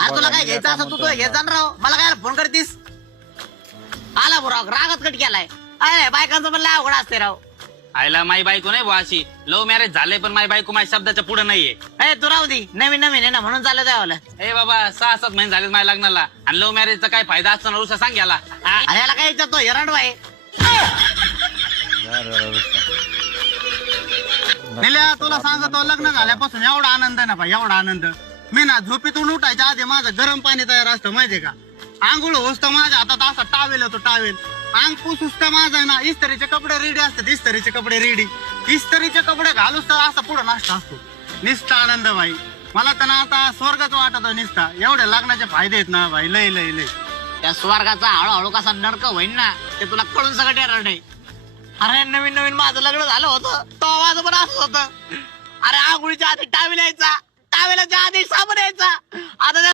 अरे तुला काय घ्यायचं असं तू घेत जा ना राव. मला काय फोन करतीस? आला बुराव रागात कट केलाय. अरे बायकांचं म्हणलं अवघड असते राव. आईला माई बायको नाही बुवा अशी. लव्ह मॅरेज झाले पण माई बायको माझ्या शब्दाच्या पुढे नाहीये. ए तू राहू दे, नवीन नवीन आहे ना म्हणून चालू द्यावं. ए बाबा 6-7 महिने झाले माझ्या लग्नाला आणि लव्ह मॅरेजचा काय फायदा असतो ना रुसा सांग याला. अरे याला काय विचारतो हिरणवा आहे. निल्या तुला सांगतो लग्न झाल्यापासून एवढा आनंद आहे ना भाई, एवढा आनंद. मी ना झोपेतून उठायच्या आधी माझं गरम पाणी तयार असतं माहितीये का. आंघोळ होत माझ्या हातात असा टावेल होतो टावेल. अंग पुसूस तर माझं आहे ना इस्त्रीचे कपडे रेडी असतात, इस्त्रीचे कपडे रेडी. इस्त्रीचे कपडे घालूस तर असा पुढे नाश्ता असतो. निस्ता आनंद भाई. मला तर ना आता स्वर्गच वाटत निसता. एवढे लग्नाचे फायदे आहेत ना भाई, लय लय लय. त्या स्वर्गाचा हळूहळू कसा नरक होईन ना ते तुला कळून सगळं येणार नाही. अरे नवीन नवीन माझं लग्न झालं होतं तो माझं पण असंच होतं. अरे आंघोळीच्या आधी टावेल यायचा, टावेलाच्या आधी साबण यायचा. आता